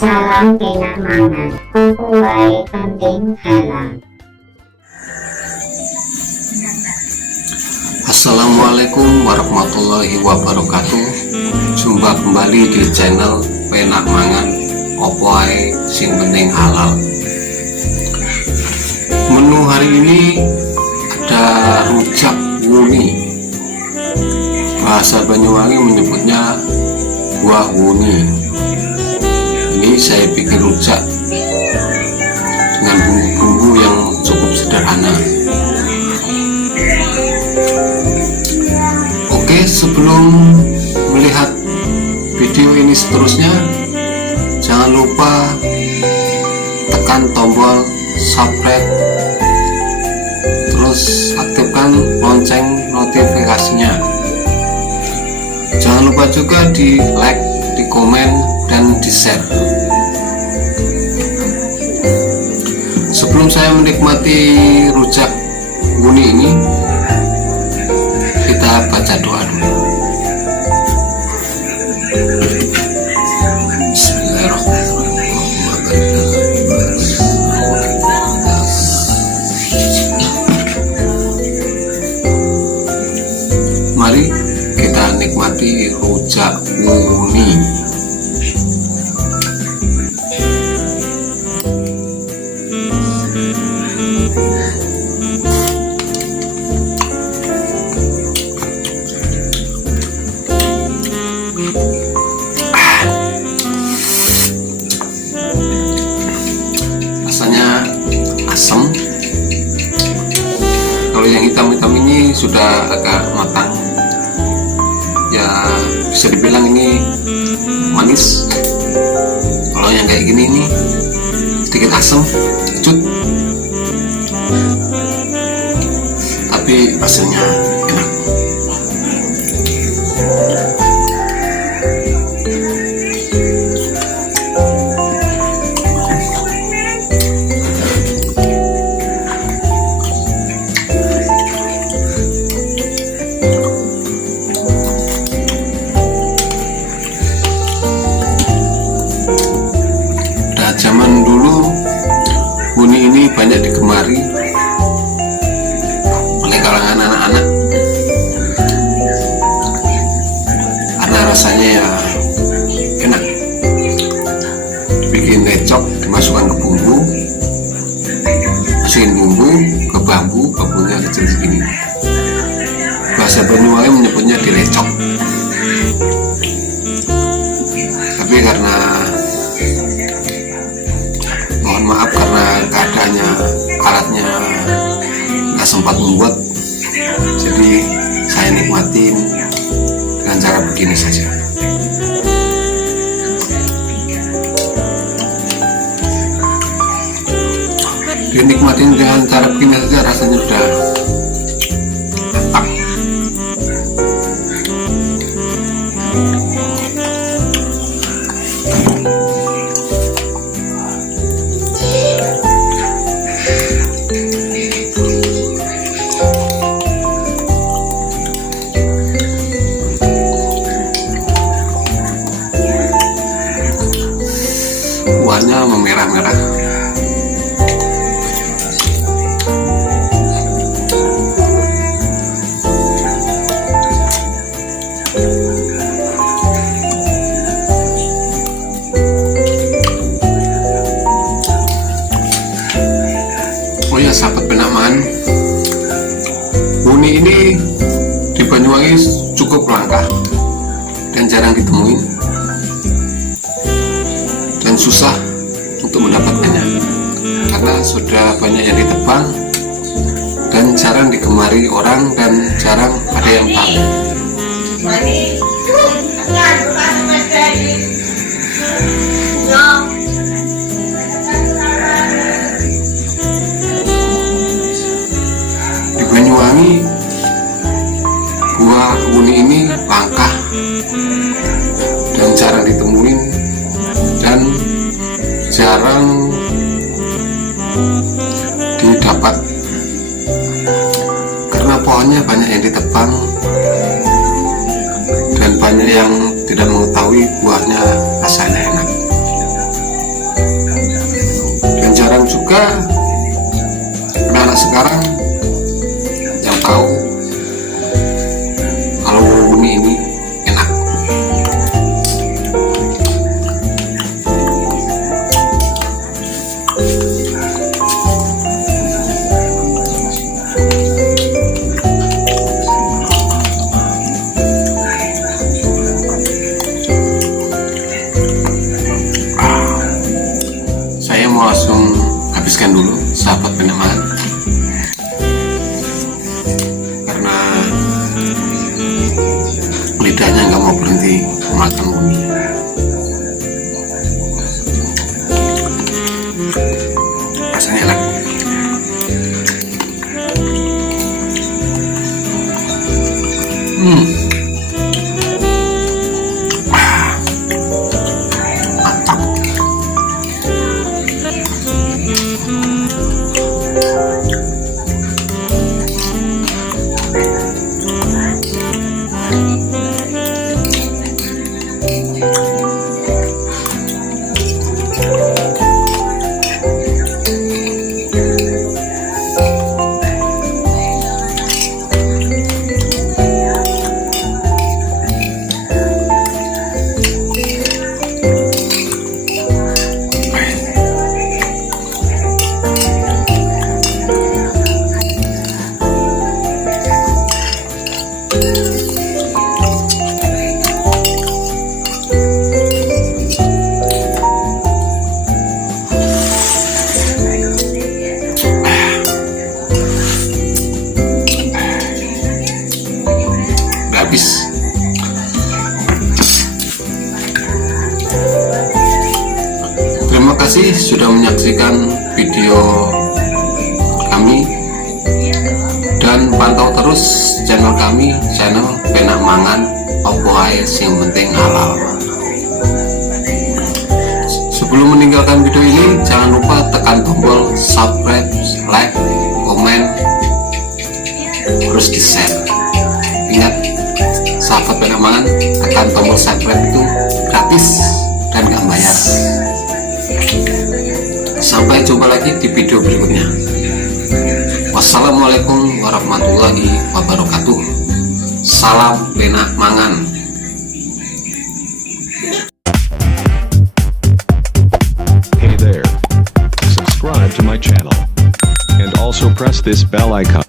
Salam enak mangan, opo wae penting halal. Assalamualaikum warahmatullahi wabarakatuh. Jumpa kembali di channel Penak Mangan, opo wae sing penting halal. Menu hari ini ada rujak wuni. Bahasa Banyuwangi menyebutnya buah wuni. Ini saya bikin rujak dengan bumbu-bumbu yang cukup sederhana. Oke, sebelum melihat video ini seterusnya, jangan lupa tekan tombol subscribe, terus aktifkan lonceng notifikasinya. Jangan lupa juga di like, di komen, dan di share. Sebelum saya menikmati rujak wuni ini, kita baca doa dulu. Mari kita nikmati rujak wuni. Rasanya asam. Kalau yang hitam-hitam ini sudah agak matang, ya bisa dibilang ini manis. Kalau yang kayak gini ini sedikit asam, kecut, tapi rasanya enak. Zaman dulu wuni ini banyak digemari oleh kalangan anak-anak karena rasanya ya enak. Bikin lecok, dimasukkan ke bumbu, masukin bumbu ke bambu, bambunya kecil segini. Bahasa Banyuwangi menyebutnya dilecok. Tapi karena maaf karena keadaannya alatnya nggak sempat membuat, jadi saya nikmatin dengan cara begini saja. Dinikmatin dengan cara begini saja rasanya sudah mantap. Warnanya memerah-merah. Oh ya sahabat Penak Mangan, wuni ini di Banyuwangi cukup langka dan jarang ditemuin. susah untuk mendapatkannya karena sudah banyak yang ditebang dan jarang digemari orang dan jarang ada yang tahu. Di Banyuwangi buah wuni ini langka dan jarang ditemuin dan jarang didapat karena pohonnya banyak yang ditebang dan banyak yang tidak mengetahui buahnya rasanya enak, dan jarang juga anak-anak sekarang yang tahu kalau wuni ini enak. Saya mau langsung habiskan dulu sahabat peneman, karena lidahnya nggak mau berhenti makan wuni. Rasanya enak. Mantap. Habis. Terima kasih sudah menyaksikan video kami dan pantau terus channel kami, channel Penak Mangan opo ae sing penting halal. Sebelum meninggalkan video ini, jangan lupa tekan tombol subscribe, like, komen, terus di share. Ingat, sahabat Penak Mangan, tekan tombol subscribe itu gratis dan gak bayar. Sampai jumpa lagi di video berikutnya. Wassalamualaikum warahmatullahi wabarakatuh. Salam Penak Mangan. Hey there. Subscribe to my channel. And also press this bell icon.